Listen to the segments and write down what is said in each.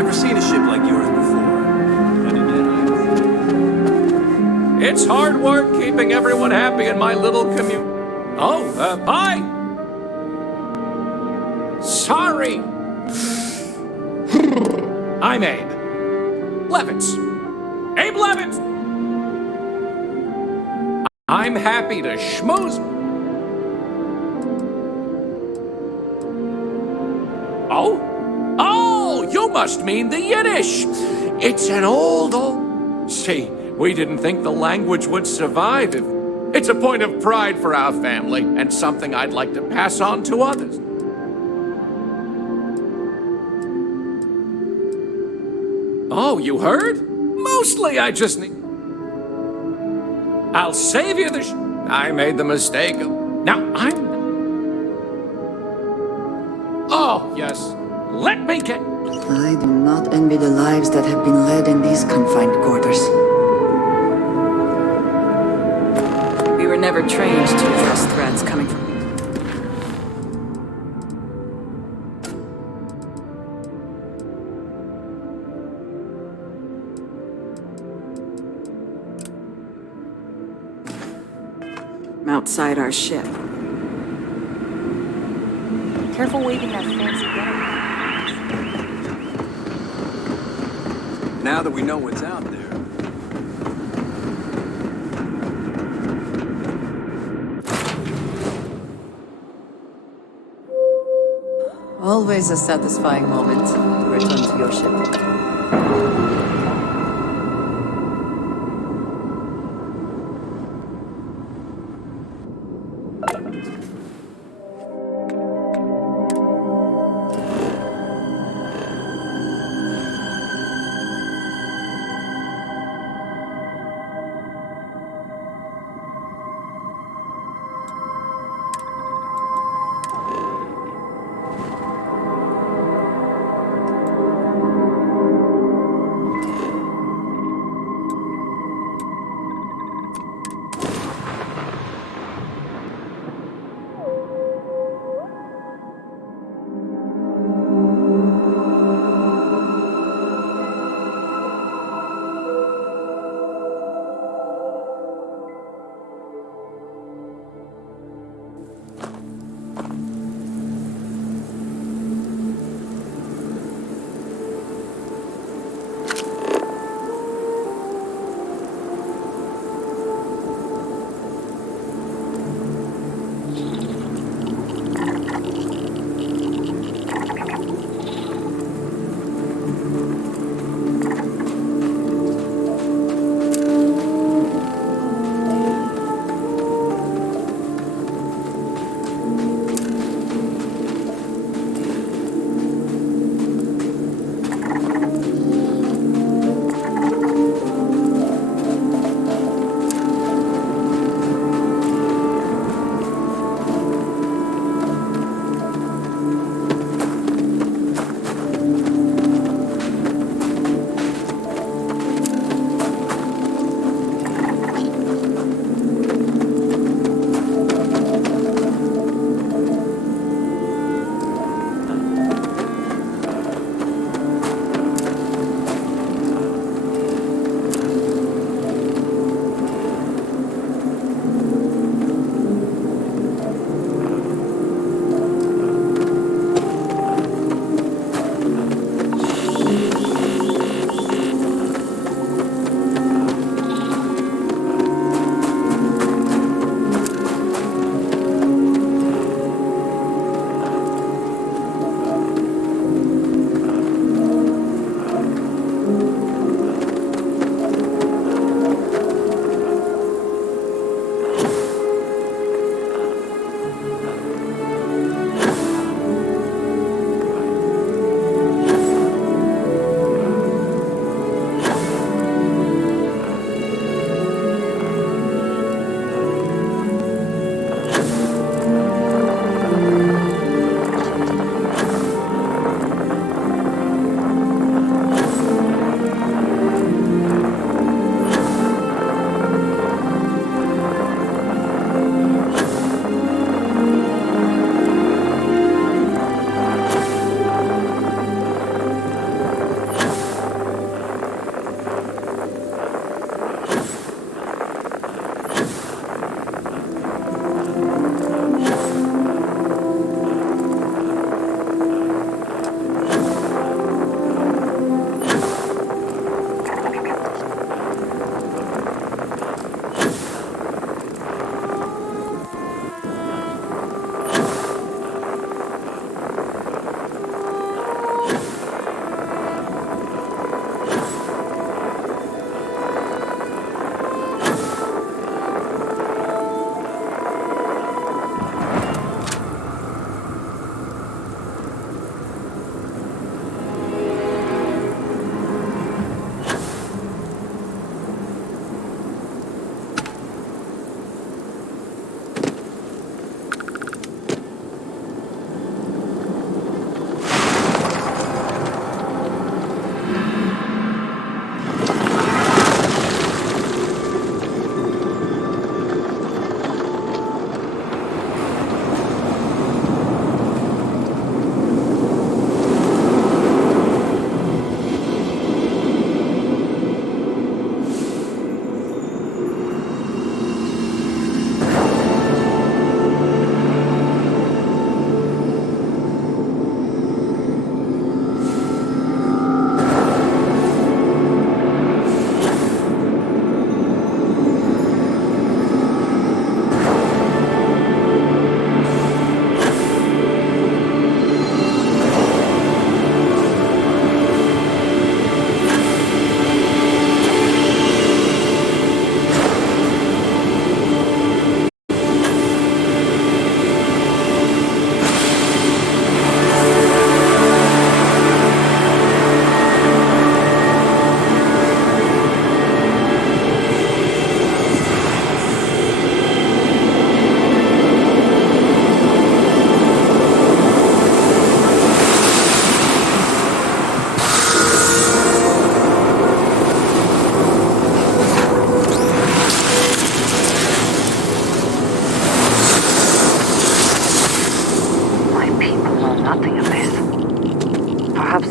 Never seen a ship like yours before. It's hard work keeping everyone happy in my little community. Oh, bye. Sorry. I'm Abe. Levitz. Abe Levitz. I'm happy to schmooze. Oh? Oh, you must mean the Yiddish. It's an old. See, we didn't think the language would survive. It's a point of pride for our family and something I'd like to pass on to others. Oh, you heard? Mostly I just need... I'll save you the I made the mistake of... Now, I'm... Oh, yes. Let me get... I do not envy the lives that have been led in these confined quarters. We were never trained to address threats coming from... outside our ship. Careful waving that fancy gun. Now that we know what's out there. Always a satisfying moment to return to your ship.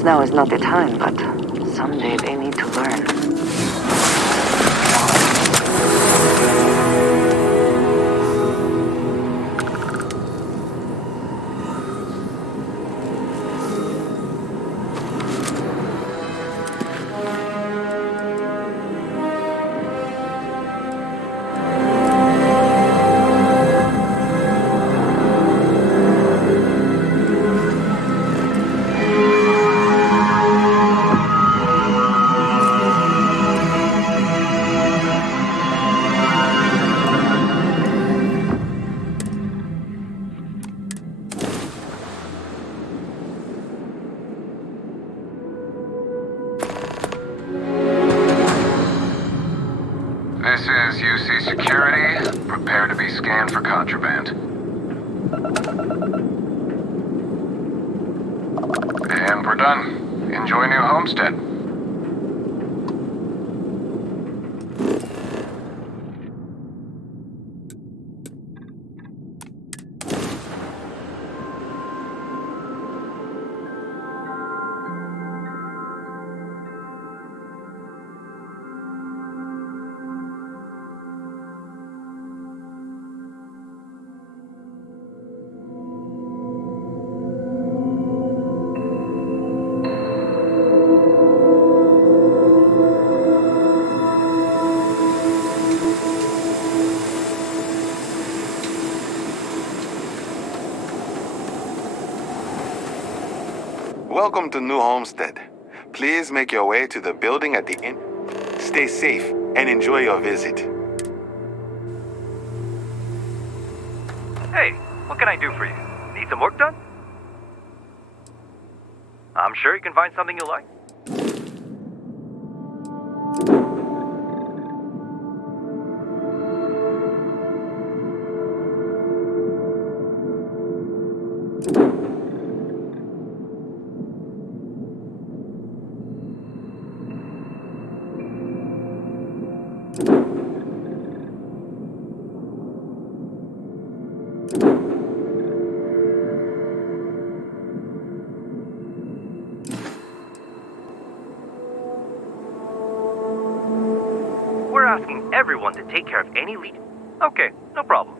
now is not the time, but someday they need to learn. This is UC Security. Prepare to be scanned for contraband. And we're done. Enjoy new homestead. Welcome to New Homestead. Please make your way to the building at the inn. Stay safe and enjoy your visit. Hey, what can I do for you? Need some work done? I'm sure you can find something you like. We're asking everyone to take care of any lead. Okay, no problem.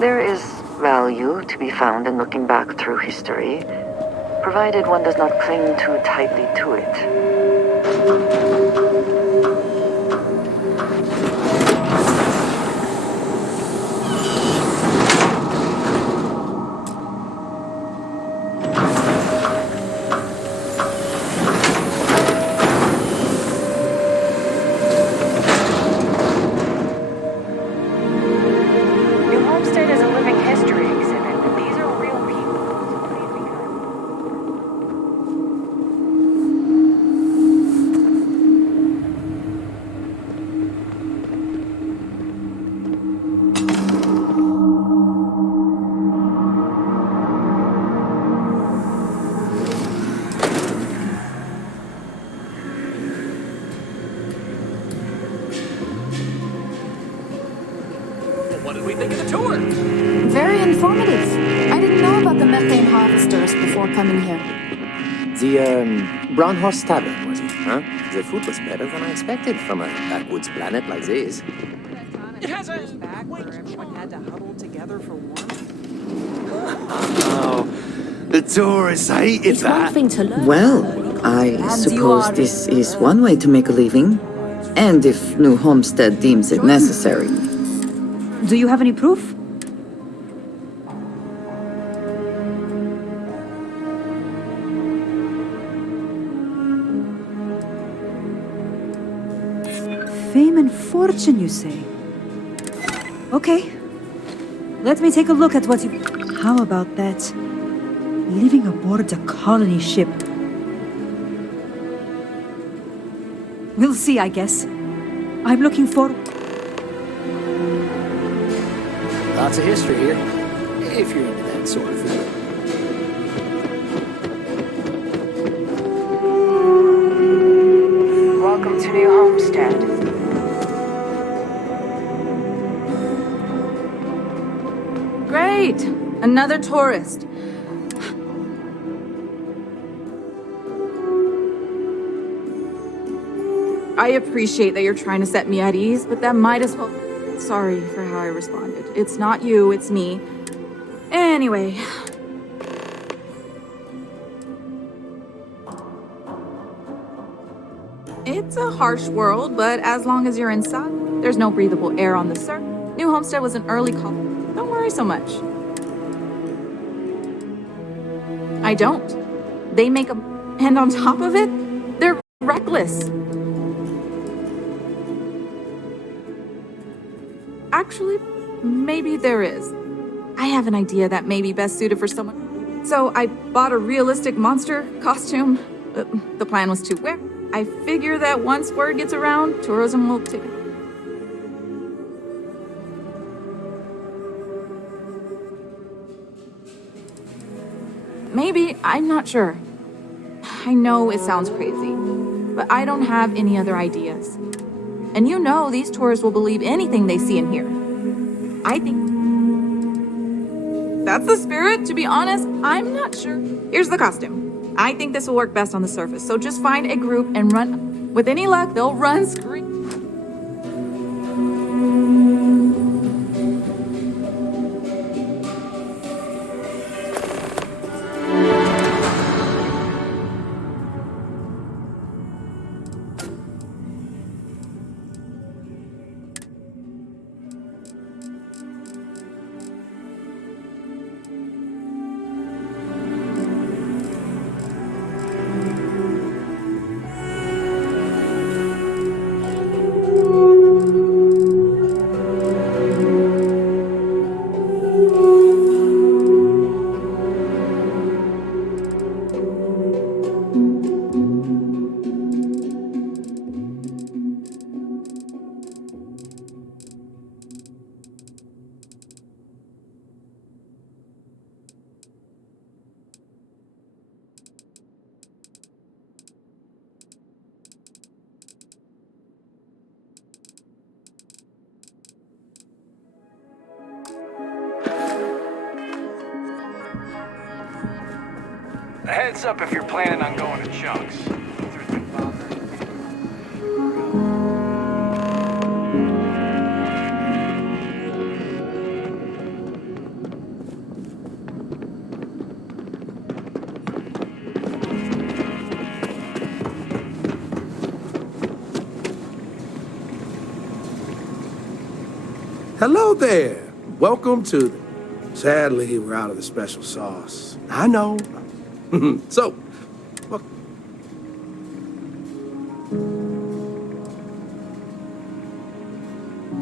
There is value to be found in looking back through history, provided one does not cling too tightly to it. New Homestead is a living history exhibit, but these are real people. So what do you think of? What did we think of the tour? Very informative. I didn't know about the methane harvesters before coming here. The Brown Horse Tavern, was it, huh? The food was better than I expected from a backwoods planet like this. It has a Back where everyone had to huddle together for warmth. Oh, the tourists hated It's one thing to learn. Well, I And you suppose are- this is one way to make a living. And if New Homestead deems it necessary. Do you have any proof? Fame and fortune, you say? Okay. Let me take a look at what you... How about that? Living aboard a colony ship. We'll see, I guess. I'm looking for... Lots of history here, if you're into that sort of thing. Welcome to New Homestead. Great! Another tourist. I appreciate that you're trying to set me at ease, but that might as well... Sorry for how I responded. It's not you, it's me. Anyway. It's a harsh world, but as long as you're inside, there's no breathable air on the surface. New Homestead was an early colony. Don't worry so much. I don't. They make a... And on top of it, they're reckless. Actually, maybe there is. I have an idea that may be best suited for someone. So I bought a realistic monster costume. The plan was to wear. I figure that once word gets around, tourism will take it. Maybe, I'm not sure. I know it sounds crazy, but I don't have any other ideas. And you know these tourists will believe anything they see and hear. I think that's the spirit, to be honest. I'm not sure. Here's the costume. I think this will work best on the surface, so just find a group and run. With any luck, they'll run scream. A heads up if you're planning on going to chunks. Hello there. Welcome to. Sadly, we're out of the special sauce. I know. So, well,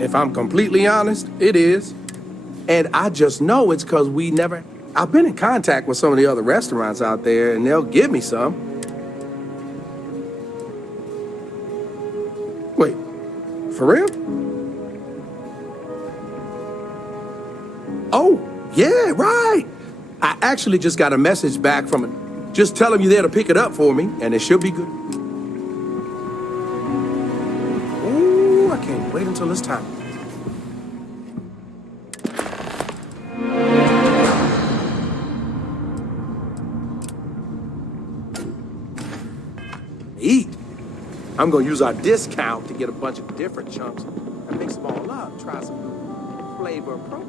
if I'm completely honest, it is. And I just know it's because we never. I've been in contact with some of the other restaurants out there, and they'll give me some. Wait, for real? Oh, yeah, right. I actually just got a message back from it. Just tell them you're there to pick it up for me, and it should be good. Ooh, I can't wait until it's time. Eat. I'm gonna use our discount to get a bunch of different chunks and mix them all up. Try some new flavor pro.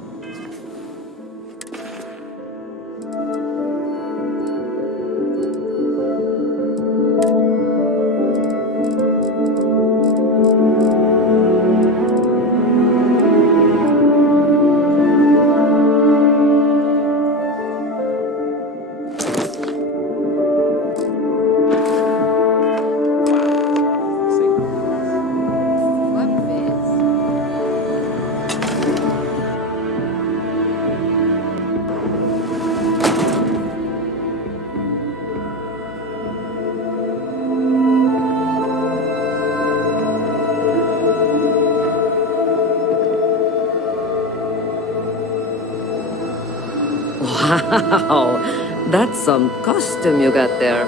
Wow, that's some costume you got there.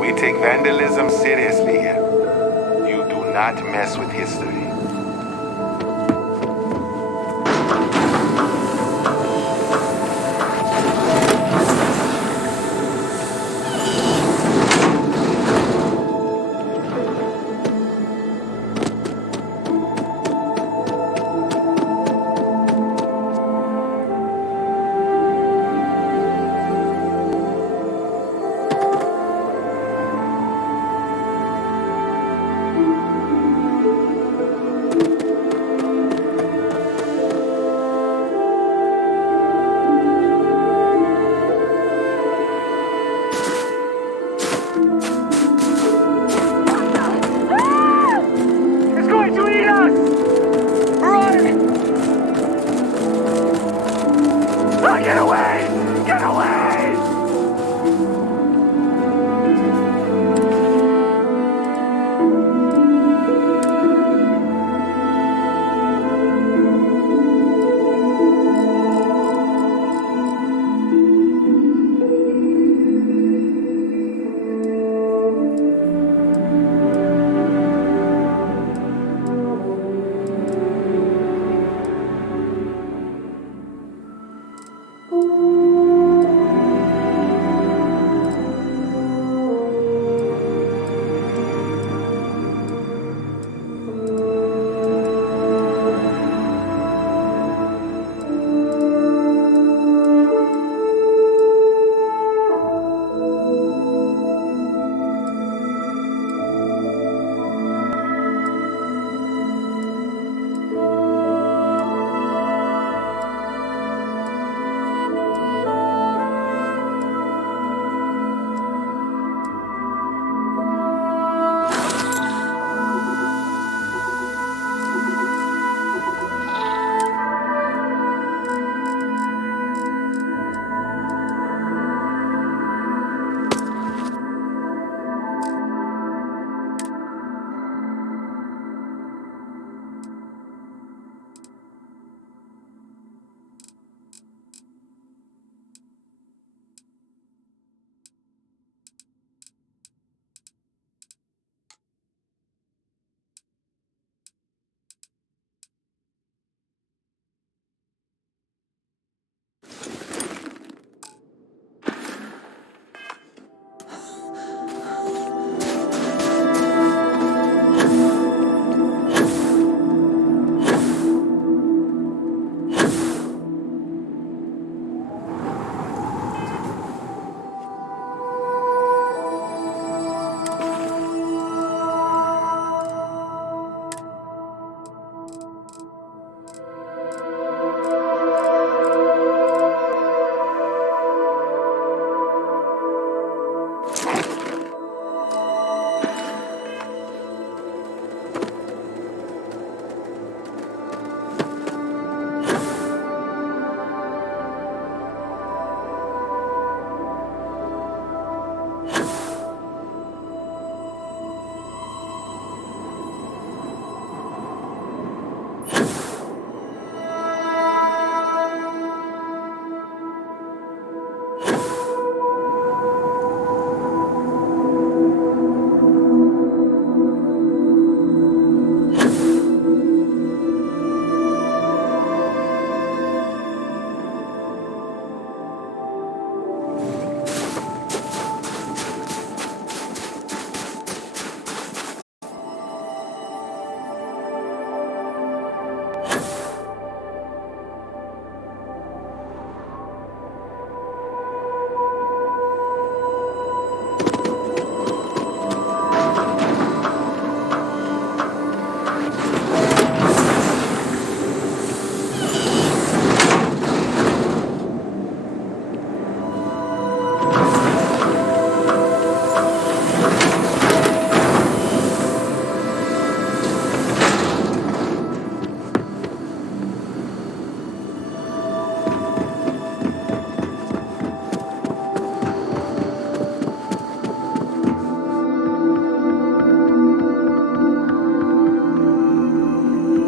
We take vandalism seriously here. You do not mess with history.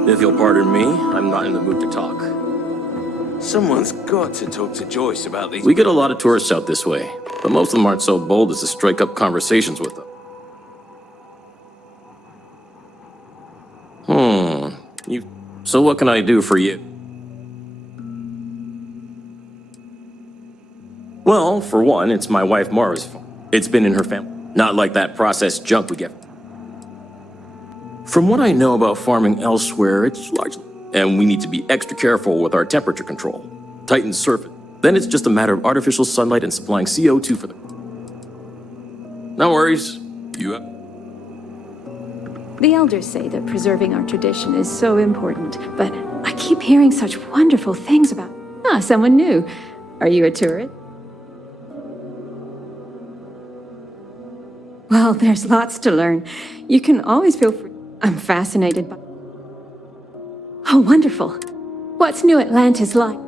If you'll pardon me, I'm not in the mood to talk. Someone's got to talk to Joyce about these. We get a lot of tourists out this way, but most of them aren't so bold as to strike up conversations with them. So what can I do for you? Well, for one, it's my wife Mara's fault. It's been in her family. Not like that processed junk we get. From what I know about farming elsewhere, it's largely... And we need to be extra careful with our temperature control. Tighten surface. Then it's just a matter of artificial sunlight and supplying CO2 for the... No worries. You have... The elders say that preserving our tradition is so important, but I keep hearing such wonderful things about... Ah, someone new. Are you a tourist? Well, there's lots to learn. You can always feel free. I'm fascinated by... Oh, wonderful. What's New Atlantis like?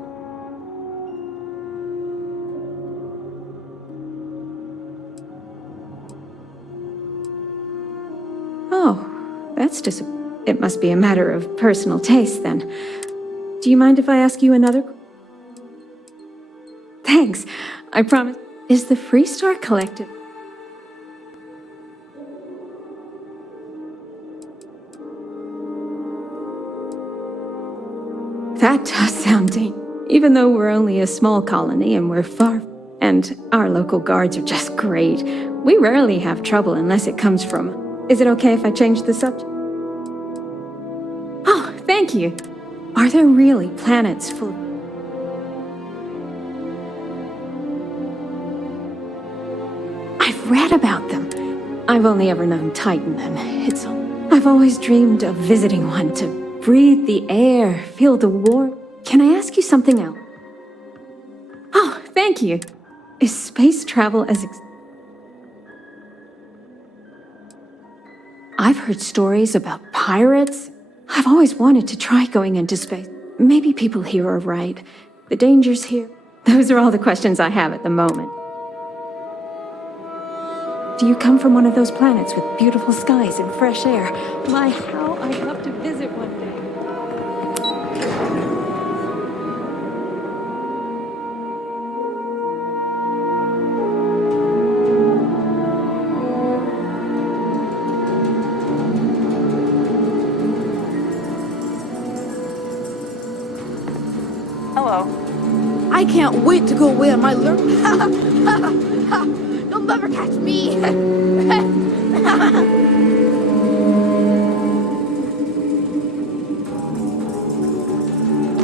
Oh, that's just... It must be a matter of personal taste, then. Do you mind if I ask you another? Thanks. I promise. Is the Freestar Collective... That does sound dangerous. Even though we're only a small colony and we're far... And our local guards are just great. We rarely have trouble unless it comes from... Is it okay if I change the subject? Oh, thank you. Are there really planets full... I've read about them. I've only ever known Titan, and it's... I've always dreamed of visiting one to breathe the air, feel the warmth. Can I ask you something else? Oh, thank you. Is space travel as... I've heard stories about pirates. I've always wanted to try going into space. Maybe people here are right. The dangers here. Those are all the questions I have at the moment. Do you come from one of those planets with beautiful skies and fresh air? My, how I'd love to visit one day. Hello. I can't wait to go away on my learn. You'll never catch me.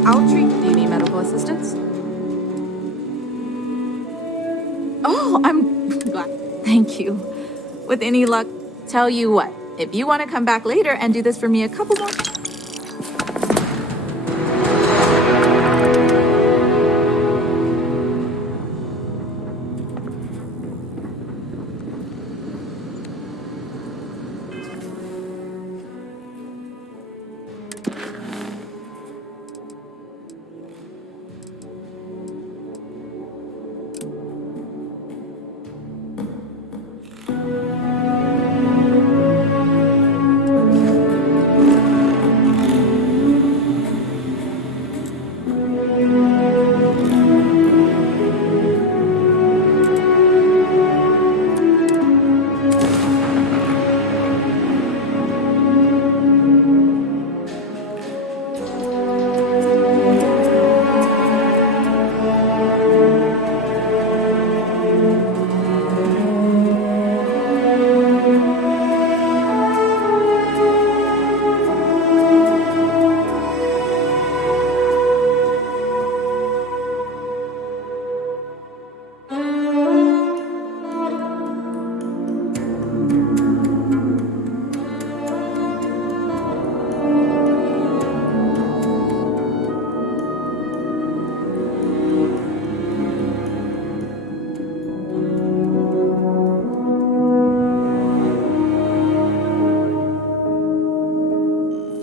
I'll treat... Do you need medical assistance? Oh, I'm glad. Thank you. With any luck, tell you what. If you want to come back later and do this for me a couple more...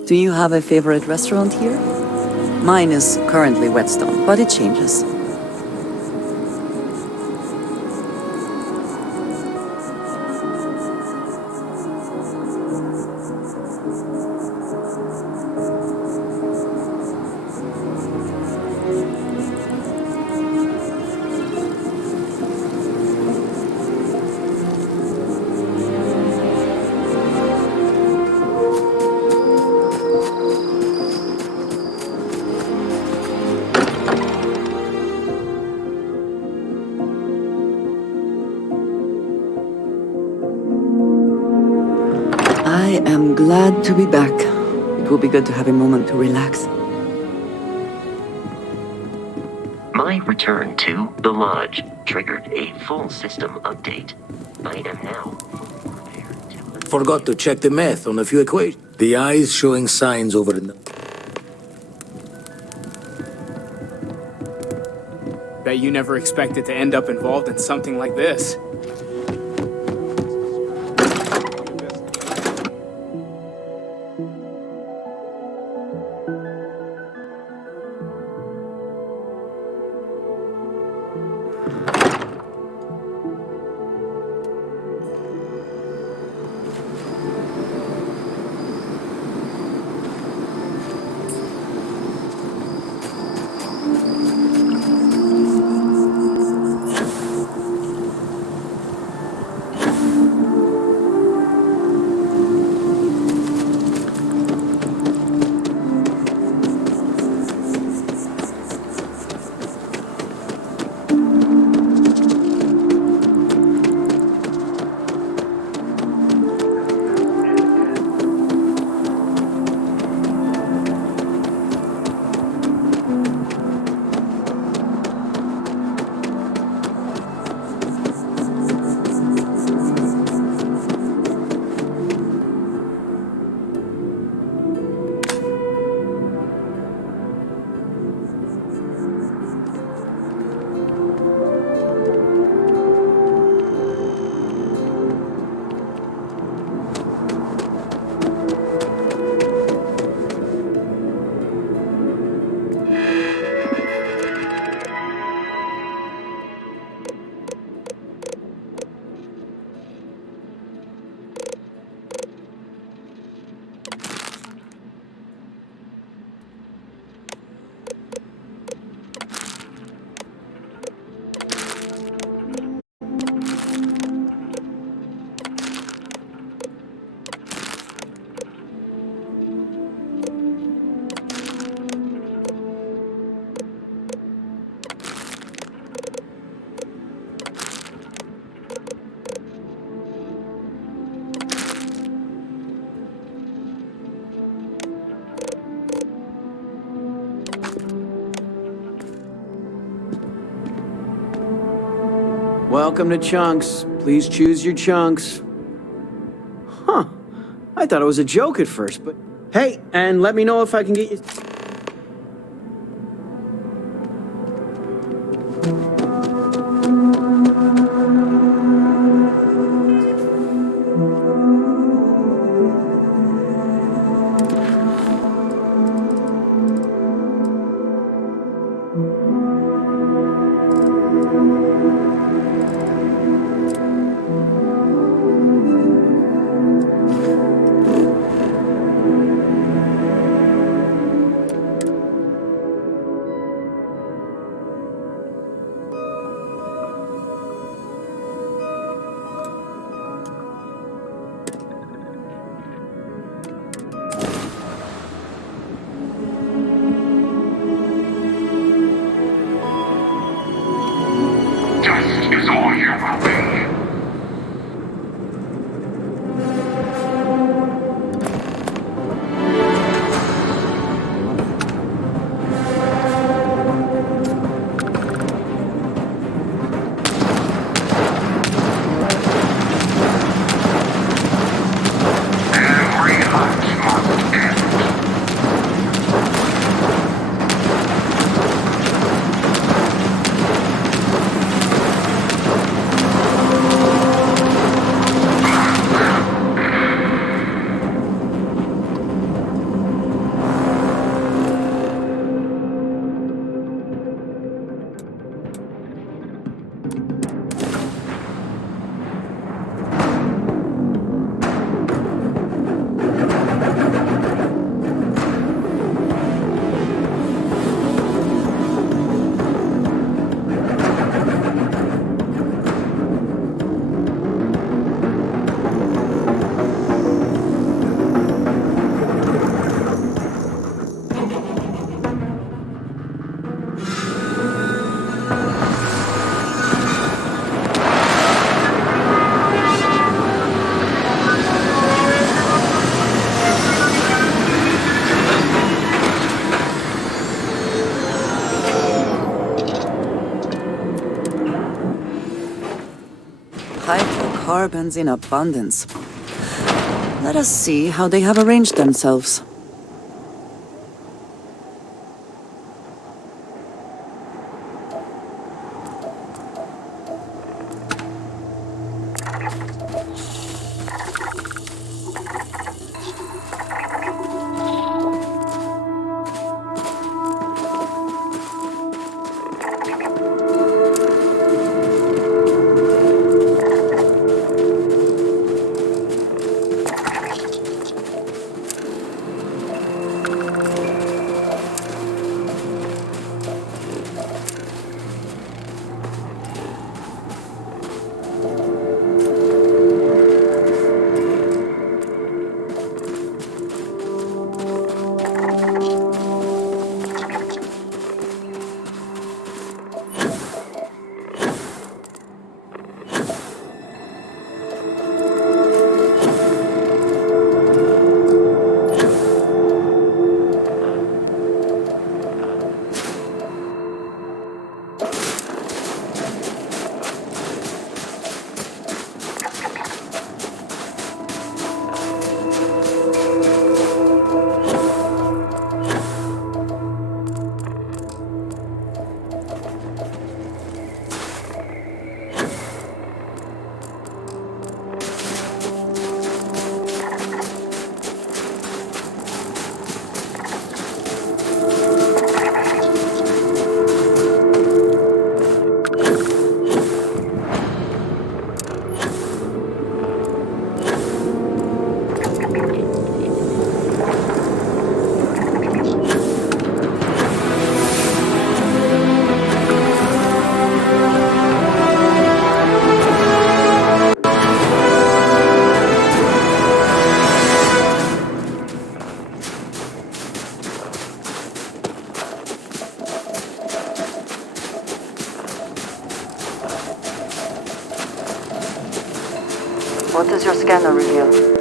Do you have a favorite restaurant here? Mine is currently Whetstone, but it changes. Glad to be back. It will be good to have a moment to relax. My return to the lodge triggered a full system update. I am now Forgot to check the math on a few equations. The eye's showing signs over in the... Bet you never expected to end up involved in something like this. Welcome to Chunks. Please choose your chunks. Huh. I thought it was a joke at first, but... Hey, and let me know if I can get you... carbons in abundance. Let us see how they have arranged themselves. What does your scanner reveal?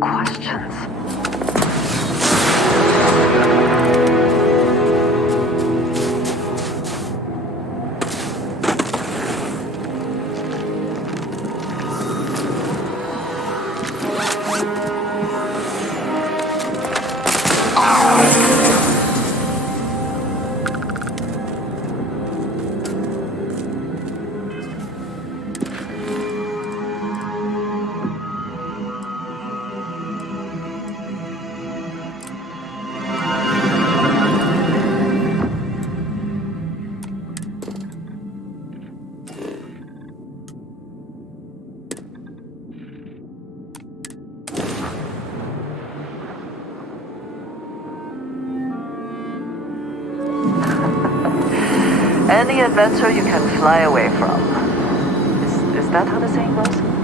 questions. Any adventure you can fly away from. Is that how the saying goes?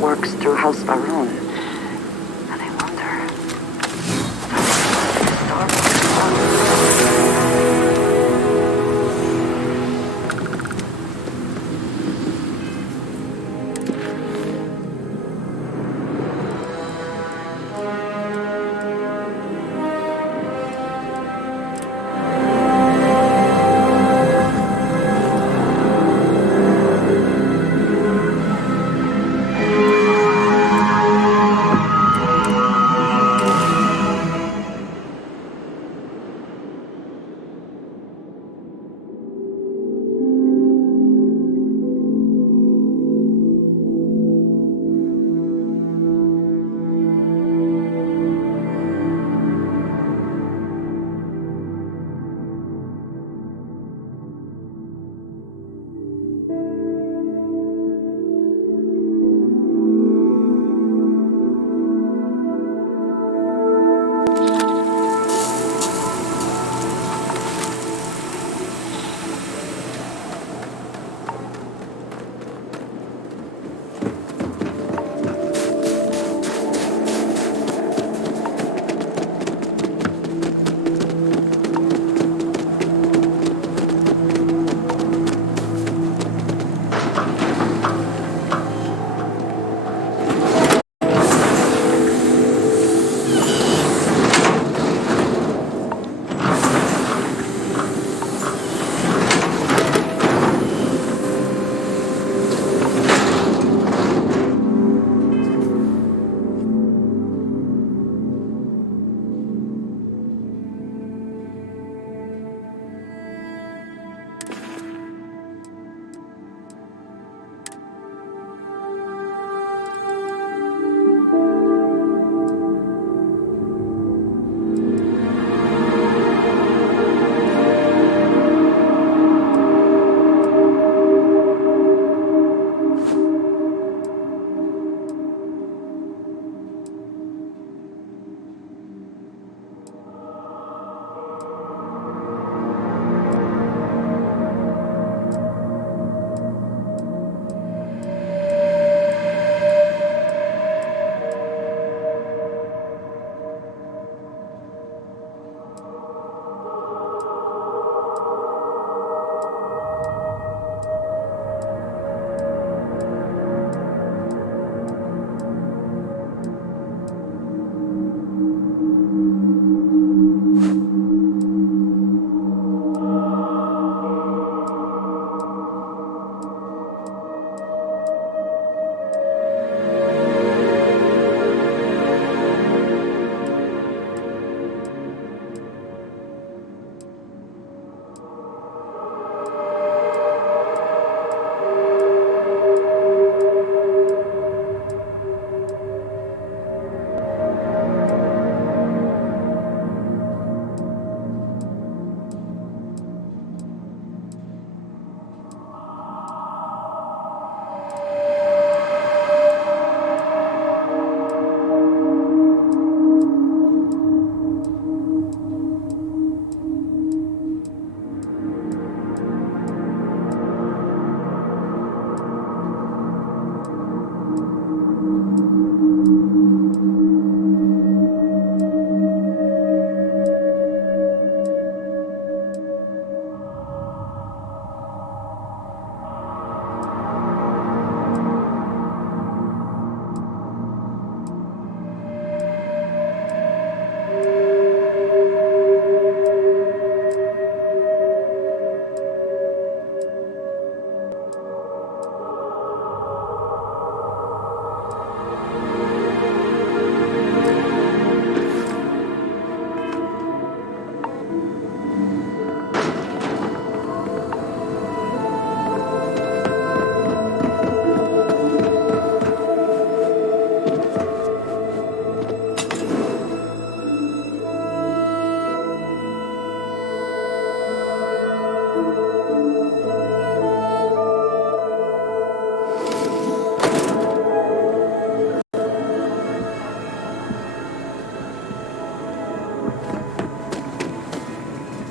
works through House Baron. And I wonder...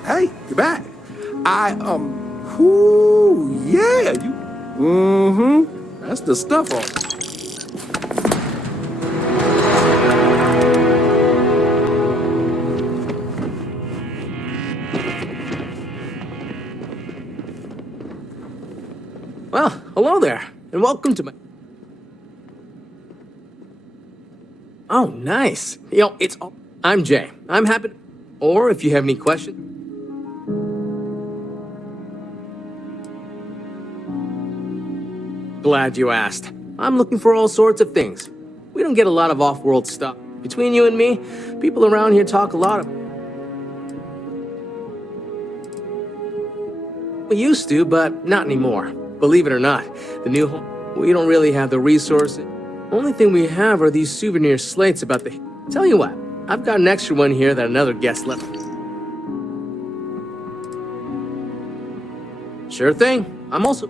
Hey, you're back. Whoo, yeah, you, that's the stuff on. Well, hello there, and welcome to my... Oh, nice. You know, it's... I'm Jay. I'm happy... Or if you have any questions... Glad you asked. I'm looking for all sorts of things. We don't get a lot of off-world stuff. Between you and me, people around here talk a lot of... We used to, but not anymore. Believe it or not, the new home... We don't really have the resources. Only thing we have are these souvenir slates about the... Tell you what, I've got an extra one here that another guest left. Sure thing. I'm also...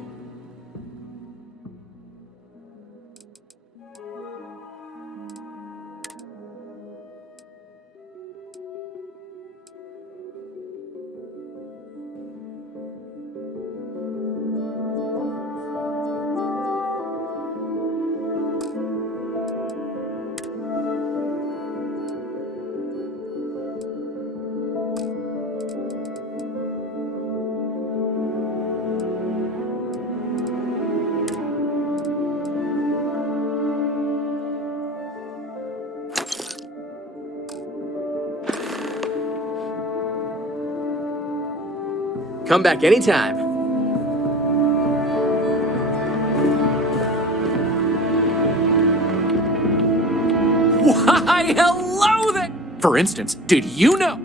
Come back anytime. Why, hello there! For instance, did you know?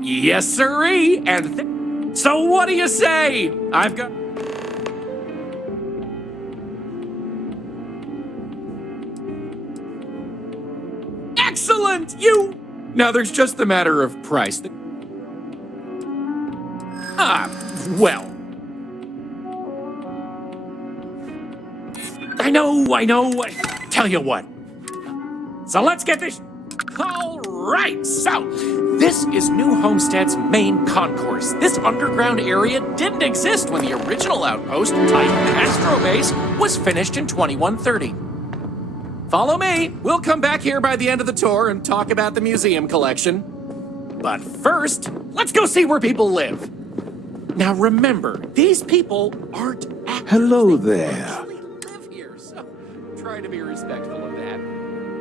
Yes, sirree, and so what do you say? I've got... Excellent! You... Now, there's just the matter of price. Well. I know. Tell you what. So let's get this... All right, so this is New Homestead's main concourse. This underground area didn't exist when the original outpost, Titan Astrobase, was finished in 2130. Follow me. We'll come back here by the end of the tour and talk about the museum collection. But first, let's go see where people live. Now remember, these people aren't actors. Hello they there. actually live here, so try to be respectful of that.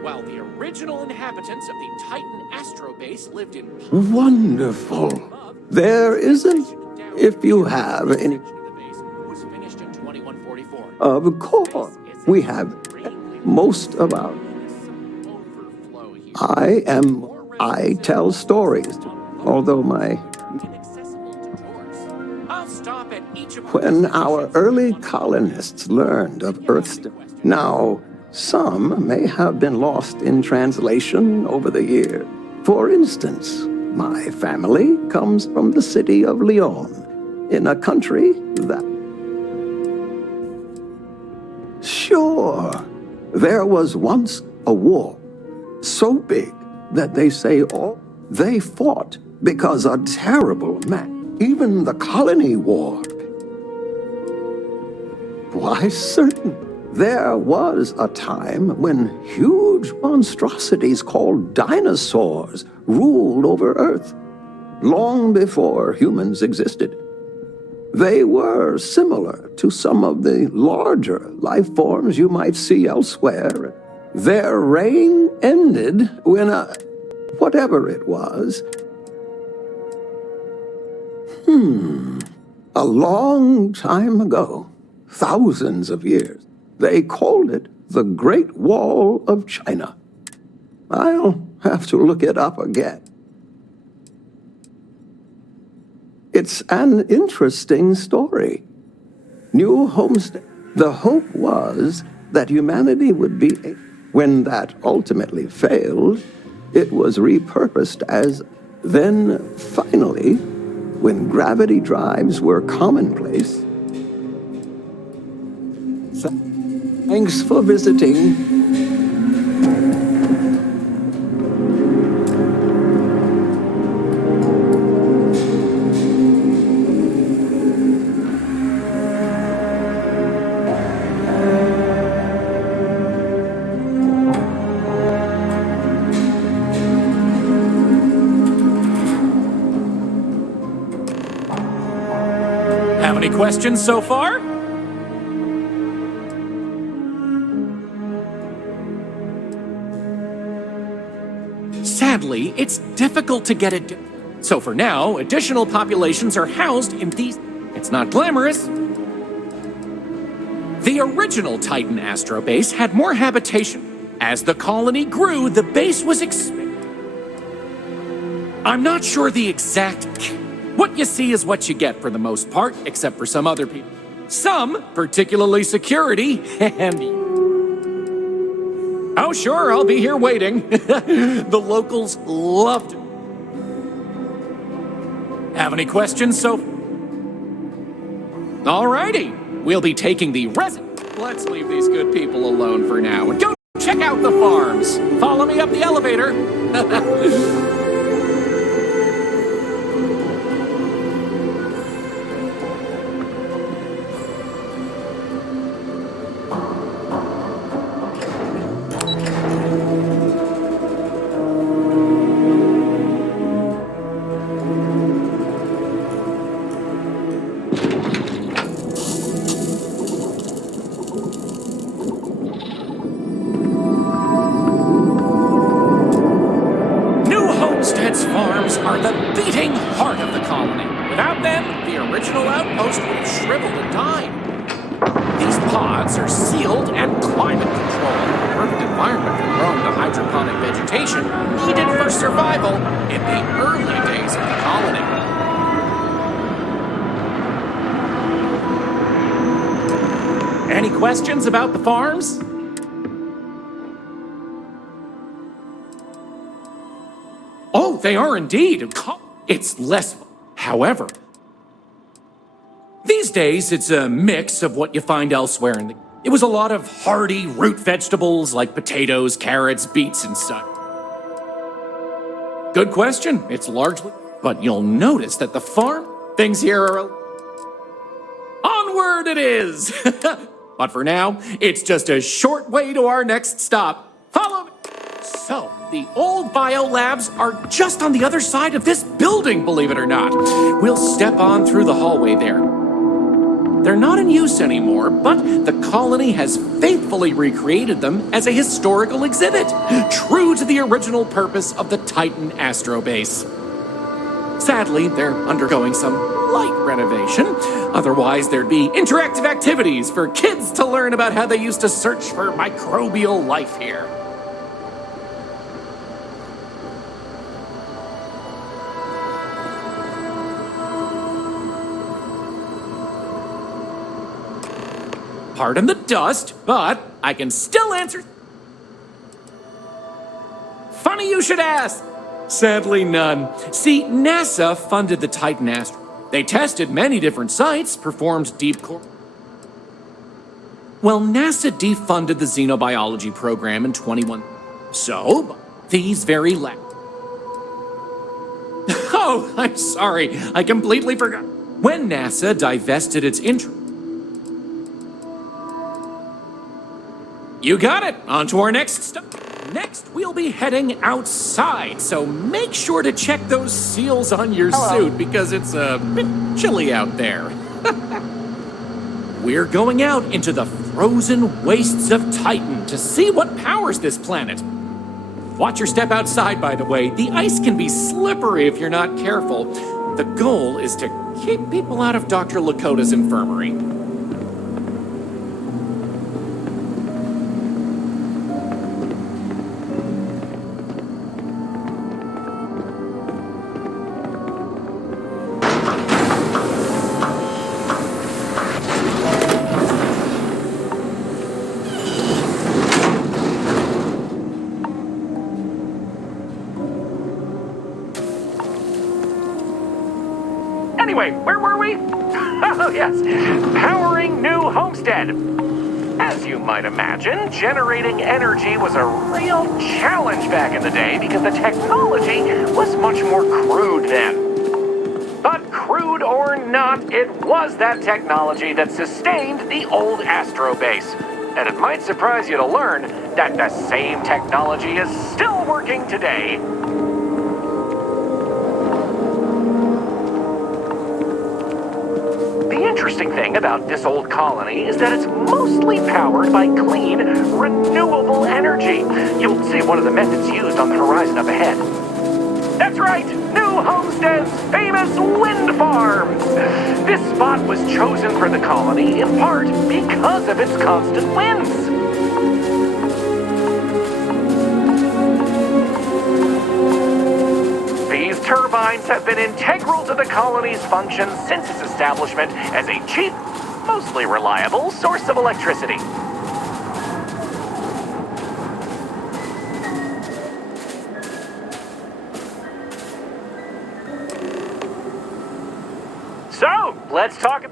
While the original inhabitants of the Titan Astrobase lived in... Wonderful. There isn't, if you have any... was finished in 2144. Of course, we have most of our... I tell stories, although my... When our early colonists learned of Earth's... Now, some may have been lost in translation over the years. For instance, my family comes from the city of Lyon, in a country that... Sure, there was once a war so big that they say they fought because a terrible man, even the colony war. Why, certain. There was a time when huge monstrosities called dinosaurs ruled over Earth, long before humans existed. They were similar to some of the larger life forms you might see elsewhere. Their reign ended when whatever it was. A long time ago, thousands of years, they called it the Great Wall of China. I'll have to look it up again. It's an interesting story. New Homestead. The hope was that humanity would be... When that ultimately failed, it was repurposed as... Then, finally, when gravity drives were commonplace... Thanks for visiting. Have any questions so far? Sadly, it's difficult to get it. So for now, additional populations are housed in these. It's not glamorous. The original Titan astrobase had more habitation. As the colony grew, the base was expanded. I'm not sure the exact. What you see is what you get for the most part, except for some other people. Some, particularly security, and. Oh, sure, I'll be here waiting. The locals loved it. Have any questions so? Alrighty, we'll be taking the Let's leave these good people alone for now and go check out the farms. Follow me up the elevator. Farms are the beating heart of the colony. Without them, the original outpost would have shriveled and died. These pods are sealed and climate controlled, a perfect environment for growing the hydroponic vegetation needed for survival in the early days of the colony. Any questions about the farms? Oh, they are indeed. It's less. However, these days it's a mix of what you find elsewhere. It was a lot of hardy root vegetables like potatoes, carrots, beets, and such. Good question. It's largely. But you'll notice that the farm things here are. Onward it is! But for now, it's just a short way to our next stop. Follow me. So, the old biolabs are just on the other side of this building, believe it or not. We'll step on through the hallway there. They're not in use anymore, but the colony has faithfully recreated them as a historical exhibit, true to the original purpose of the Titan astrobase. Sadly, they're undergoing some light renovation. Otherwise, there'd be interactive activities for kids to learn about how they used to search for microbial life here. Pardon the dust, but I can still answer. Funny you should ask. Sadly, none. See, NASA funded the Titan Astro. They tested many different sites, performed deep core. Well, NASA defunded the xenobiology program in 21. So, these very Oh, I'm sorry. I completely forgot. When NASA divested its interest. You got it! On to our next stop. Next, we'll be heading outside, so make sure to check those seals on your suit because it's a bit chilly out there. We're going out into the frozen wastes of Titan to see what powers this planet. Watch your step outside, by the way. The ice can be slippery if you're not careful. The goal is to keep people out of Dr. Lakota's infirmary. Anyway, where were we? Oh, yes. Powering New Homestead. As you might imagine, generating energy was a real challenge back in the day because the technology was much more crude then. But crude or not, it was that technology that sustained the old astrobase. And it might surprise you to learn that the same technology is still working today. The interesting thing about this old colony is that it's mostly powered by clean, renewable energy. You'll see one of the methods used on the horizon up ahead. That's right! New Homestead's famous wind farms! This spot was chosen for the colony in part because of its constant winds. These turbines have been integral to the colony's function since its establishment as a cheap, mostly reliable source of electricity. So, let's talk.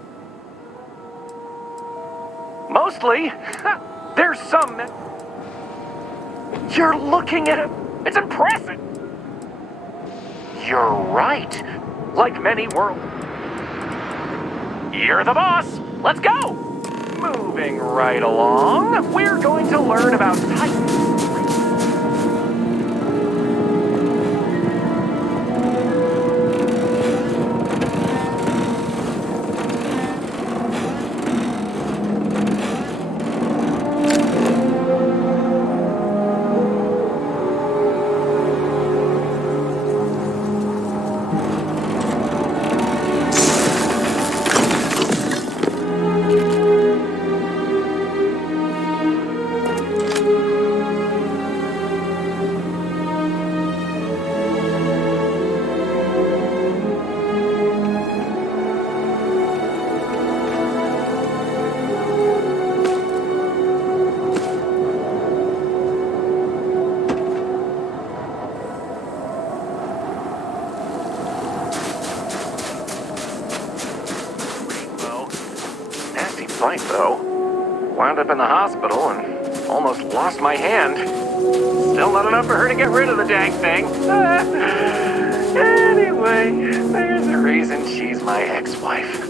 Mostly, there's some. You're looking at it. It's impressive. You're right. Like many worlds. You're the boss. Let's go. Moving right along, we're going to learn about Titan. Fight, though. Wound up in the hospital and almost lost my hand. Still not enough for her to get rid of the dang thing. Anyway, there's a reason she's my ex-wife.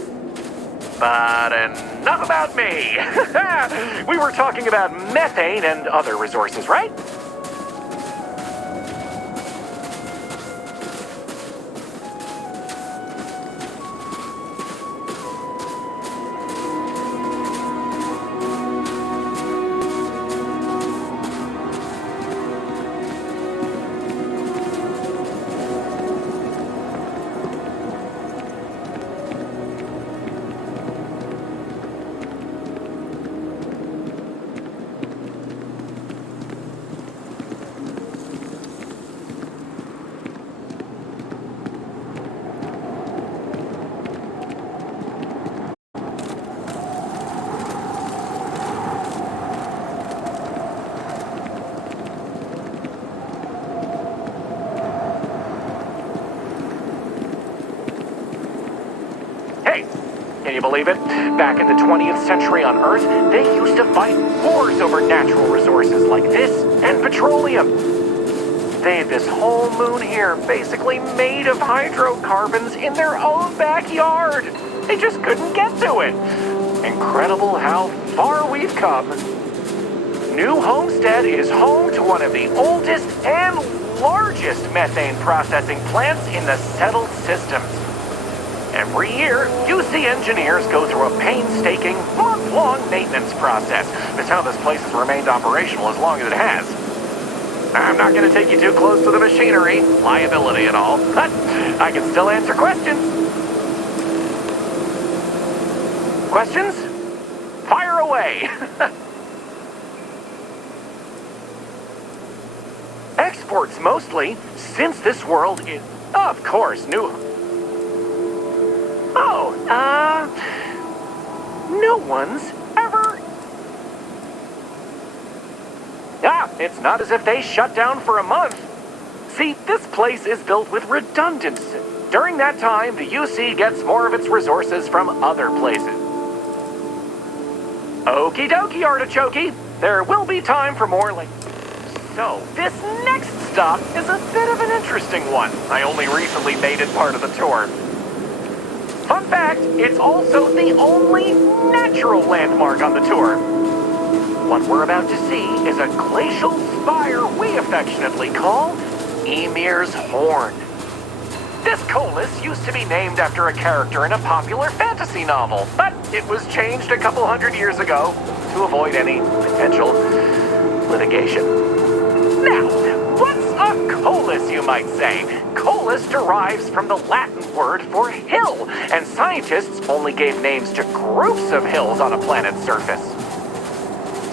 But enough about me. We were talking about methane and other resources, right? Can you believe it? Back in the 20th century on Earth, they used to fight wars over natural resources like this and petroleum. They had this whole moon here basically made of hydrocarbons in their own backyard. They just couldn't get to it. Incredible how far we've come. New Homestead is home to one of the oldest and largest methane processing plants in the settled systems. Every year, UC engineers go through a painstaking, month-long maintenance process. That's how this place has remained operational as long as it has. I'm not going to take you too close to the machinery, liability and all, but I can still answer questions. Questions? Fire away! Exports mostly, since this world is, of course, new. Oh, no one's ever... it's not as if they shut down for a month. See, this place is built with redundancy. During that time, the UC gets more of its resources from other places. Okie dokie, artichokey. There will be time for more later. So, this next stop is a bit of an interesting one. I only recently made it part of the tour. Fun fact, it's also the only natural landmark on the tour. What we're about to see is a glacial spire we affectionately call Emir's Horn. This Colis used to be named after a character in a popular fantasy novel, but it was changed a couple hundred years ago to avoid any potential litigation. Now, what's a Colis, you might say? Colis derives from the Latin word for hill, and scientists only gave names to groups of hills on a planet's surface.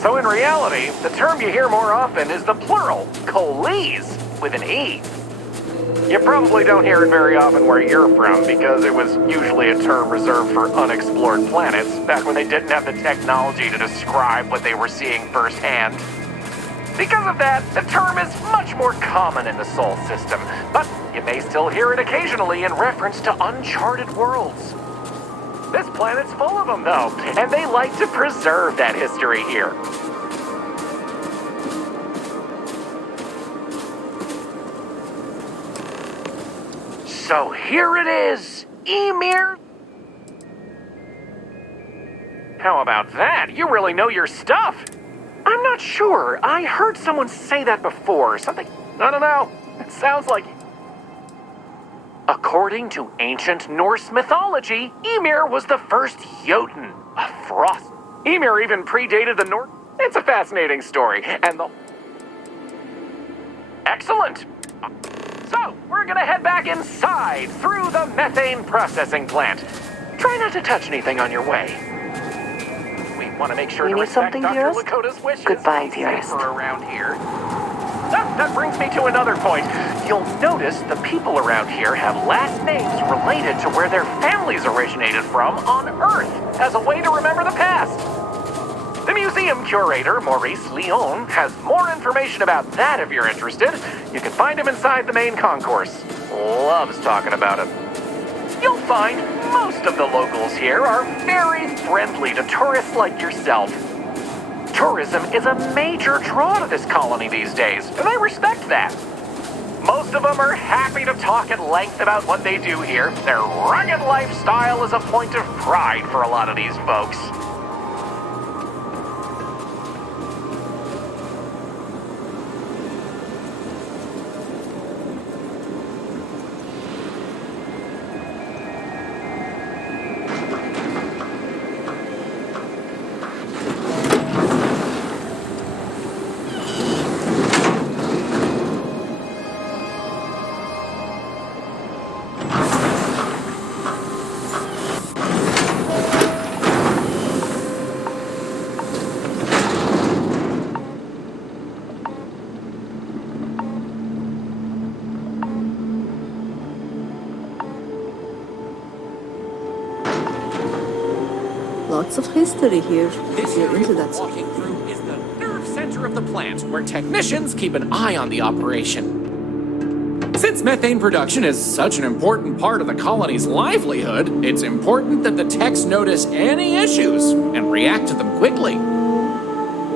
So in reality, the term you hear more often is the plural, colis, with an E. You probably don't hear it very often where you're from, because it was usually a term reserved for unexplored planets, back when they didn't have the technology to describe what they were seeing firsthand. Because of that, the term is much more common in the Sol system, but you may still hear it occasionally in reference to uncharted worlds. This planet's full of them, though, and they like to preserve that history here. So here it is, Ymir. How about that? You really know your stuff. I'm not sure. I heard someone say that before. Something, I don't know. It sounds like... According to ancient Norse mythology, Ymir was the first Jotun, a frost. Ymir even predated the Norse. It's a fascinating story, and the... Excellent! So, we're gonna head back inside, through the methane processing plant. Try not to touch anything on your way. We want to make sure You to need respect something, Dr. dearest? Lakota's wishes. Goodbye, It's dearest. safer around here. That brings me to another point. You'll notice the people around here have last names related to where their families originated from on Earth, as a way to remember the past. The museum curator, Maurice Leon, has more information about that if you're interested. You can find him inside the main concourse. Loves talking about it. You'll find most of the locals here are very friendly to tourists like yourself. Tourism is a major draw to this colony these days, and I respect that. Most of them are happy to talk at length about what they do here. Their rugged lifestyle is a point of pride for a lot of these folks. Lots of history here. This You're area into we're that stuff. walking through is the nerve center of the plant, where technicians keep an eye on the operation. Since methane production is such an important part of the colony's livelihood, it's important that the techs notice any issues and react to them quickly.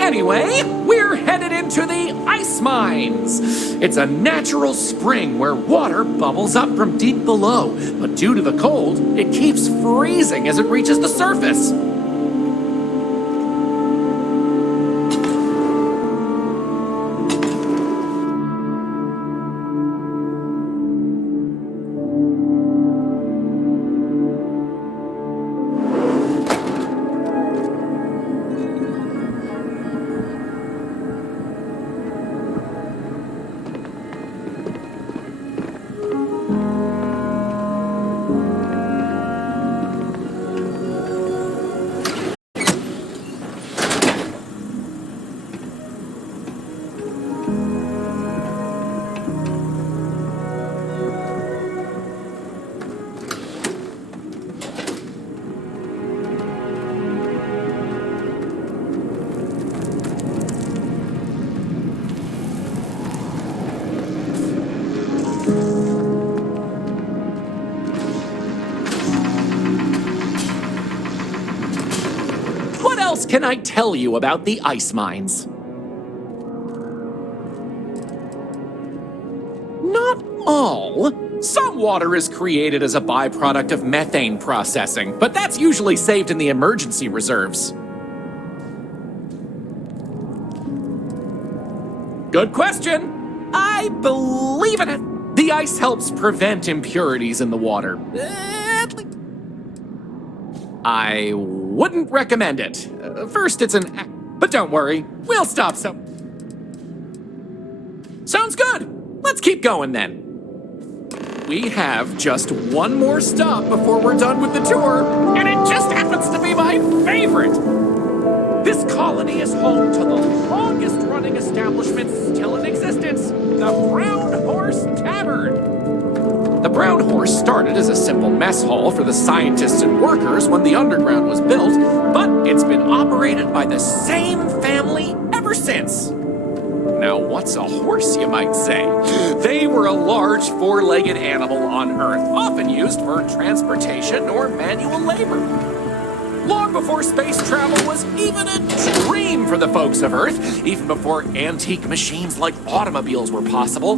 Anyway, we're headed into the ice mines. It's a natural spring where water bubbles up from deep below, but due to the cold, it keeps freezing as it reaches the surface. What else can I tell you about the ice mines? Not all. Some water is created as a byproduct of methane processing, but that's usually saved in the emergency reserves. Good question. I believe in it. The The ice helps prevent impurities in the water. I wouldn't recommend it. First, it's an... But don't worry, we'll stop some... Sounds good! Let's keep going then. We have just one more stop before we're done with the tour, and it just happens to be my favorite! This colony is home to the longest-running establishment still in existence, the Brown Horse Tavern. The Brown Horse started as a simple mess hall for the scientists and workers when the underground was built, but it's been operated by the same family ever since. Now, what's a horse, you might say? They were a large four-legged animal on Earth, often used for transportation or manual labor. Long before space travel was even a dream for the folks of Earth, even before antique machines like automobiles were possible,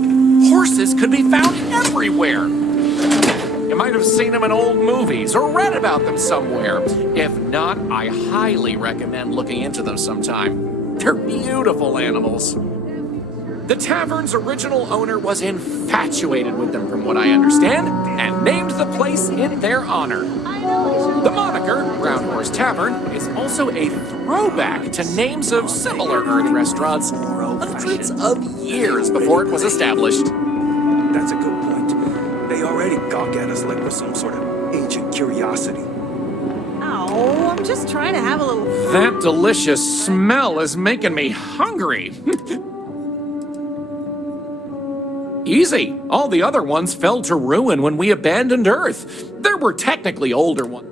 horses could be found everywhere. You might have seen them in old movies or read about them somewhere. If not, I highly recommend looking into them sometime. They're beautiful animals. The tavern's original owner was infatuated with them, from what I understand, and named the place in their honor. The moniker, Brown Horse Tavern, is also a throwback to names of similar Earth restaurants hundreds of years before it was established. That's a good point. They already gawk at us like we're some sort of ancient curiosity. Oh, I'm just trying to have a little fun. That delicious smell is making me hungry. Easy. All the other ones fell to ruin when we abandoned Earth. There were technically older ones.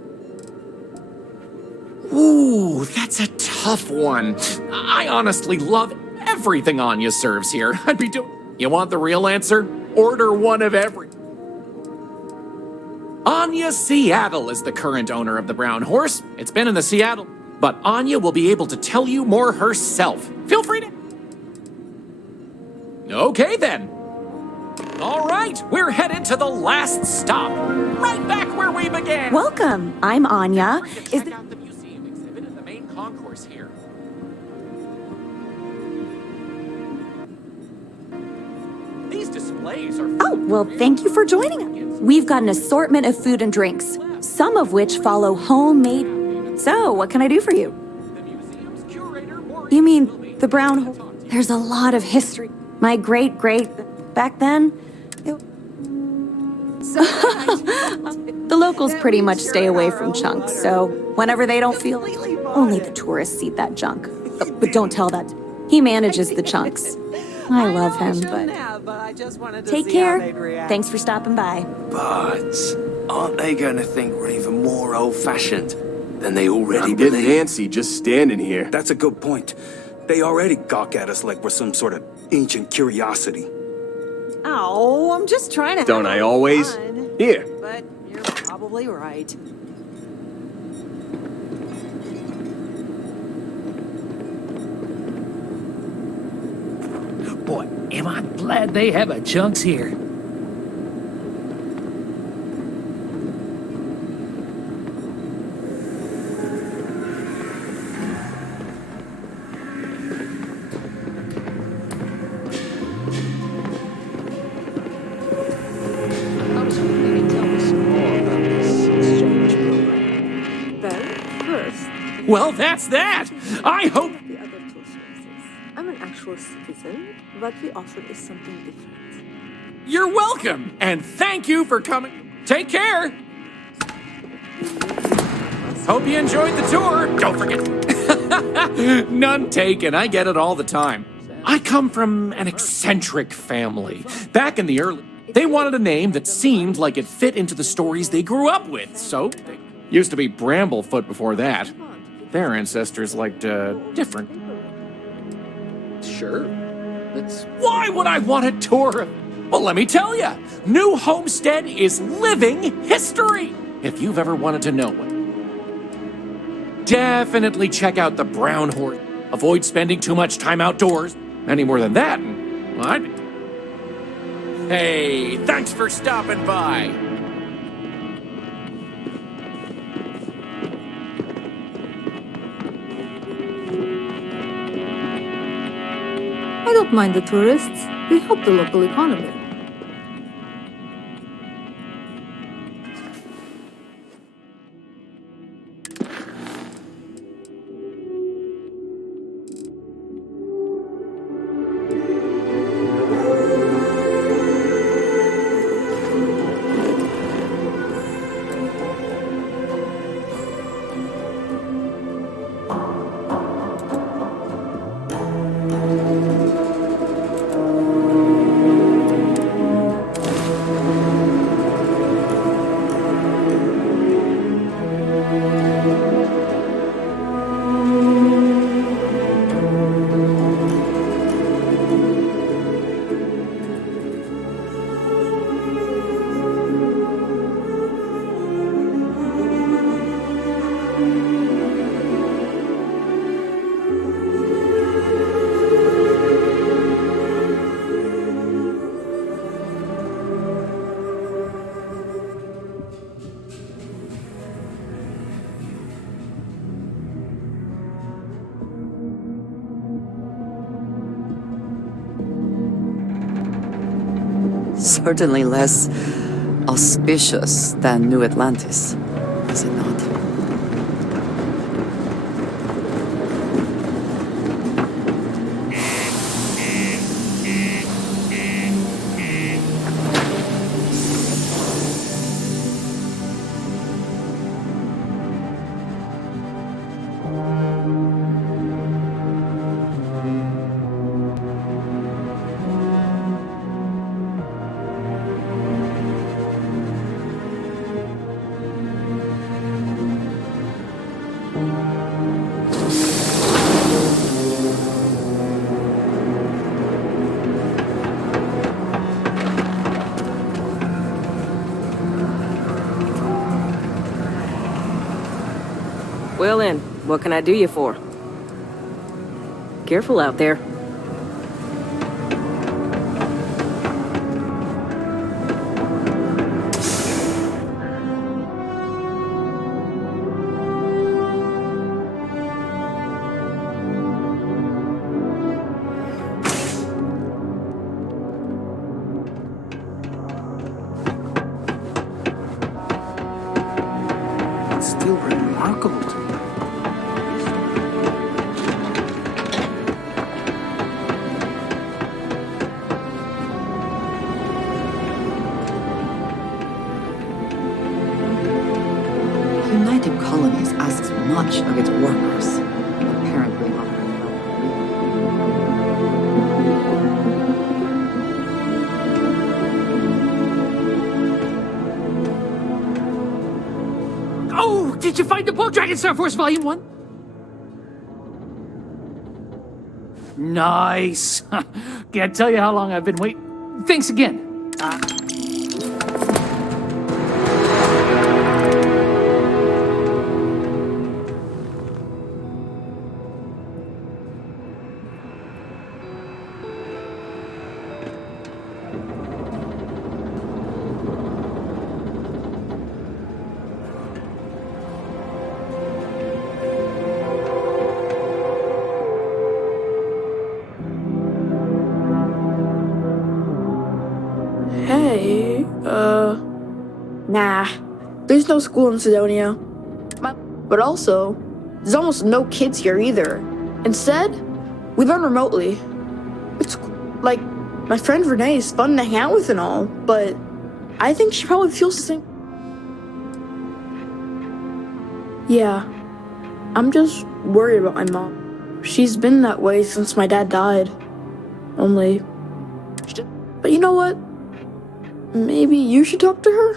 Ooh, that's a tough one. I honestly love everything Anya serves here. I'd be doing... You want the real answer? Order one of every... Anya Seattle is the current owner of the Brown Horse. It's been in the Seattle... But Anya will be able to tell you more herself. Feel free to... Okay, then. All right, we're headed to the last stop. Right back where we began. Welcome. I'm Anya. Check out the museum exhibit in the main concourse here. These displays are... Oh, well, thank you for joining us. We've got an assortment of food and drinks, some of which follow homemade. So, what can I do for you? You mean the Brown Horse? There's a lot of history. My great-great... Back then... The locals pretty much stay away from chunks, so whenever they don't feel... Only the tourists eat that junk. But don't tell that. He manages the chunks. I love him, but... Take care. Thanks for stopping by. But aren't they going to think we're even more old-fashioned than they already I'm getting believe? antsy just standing here. That's a good point. They already gawk at us like we're some sort of ancient curiosity. Oh, I'm just trying to Don't have I a little always? fun. Here. But you're probably right. Boy, am I glad they have a chunks here. Well, that's that. I hope... The other two services. I'm an actual citizen. What we offer is something different. You're welcome, and thank you for coming. Take care. Hope you enjoyed the tour. Don't forget. None taken. I get it all the time. I come from an eccentric family. Back in the early... They wanted a name that seemed like it fit into the stories they grew up with, so... They used to be Bramblefoot before that. Their ancestors liked, different. Sure. Let's... Why would I want a tour? Well, let me tell you. New Homestead is living history. If you've ever wanted to know what... Definitely check out the Brown Horse. Avoid spending too much time outdoors. Any more than that, well, Hey, thanks for stopping by. I don't mind the tourists. They help the local economy. Certainly less auspicious than New Atlantis, is it not? Well then, what can I do you for? Careful out there. It's still remarkable to me. United Colonies asks much of its workers, apparently not. Oh, did you find the book, Dragon Star Force Volume 1? Nice. Can't tell you how long I've been waiting. Thanks again. Hey, nah. There's no school in Sidonia. But also, there's almost no kids here either. Instead, we learn remotely. It's like, my friend Renee is fun to hang out with and all, but I think she probably feels the same. Yeah, I'm just worried about my mom. She's been that way since my dad died. But you know what? Maybe you should talk to her?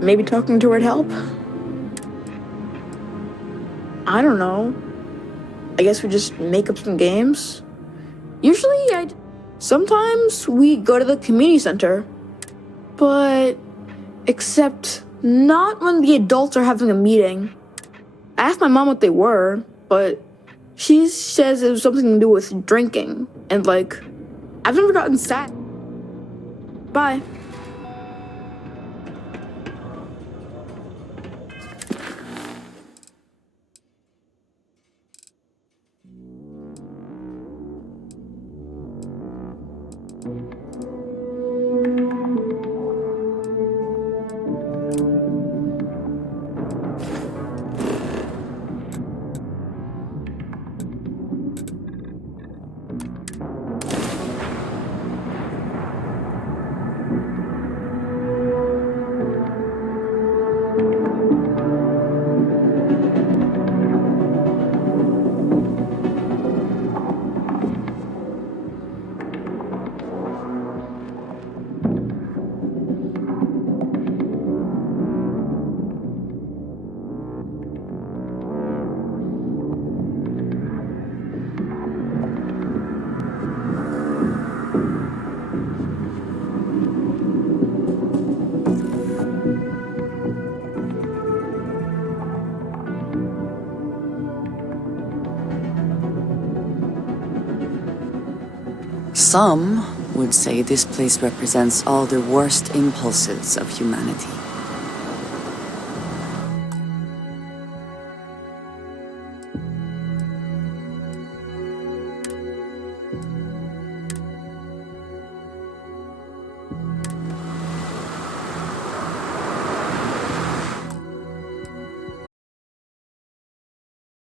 Maybe talking to her would help? I don't know. I guess we just make up some games? Sometimes we go to the community center. But except not when the adults are having a meeting. I asked my mom what they were, but she says it was something to do with drinking. And I've never gotten sad. Bye. Some would say this place represents all the worst impulses of humanity.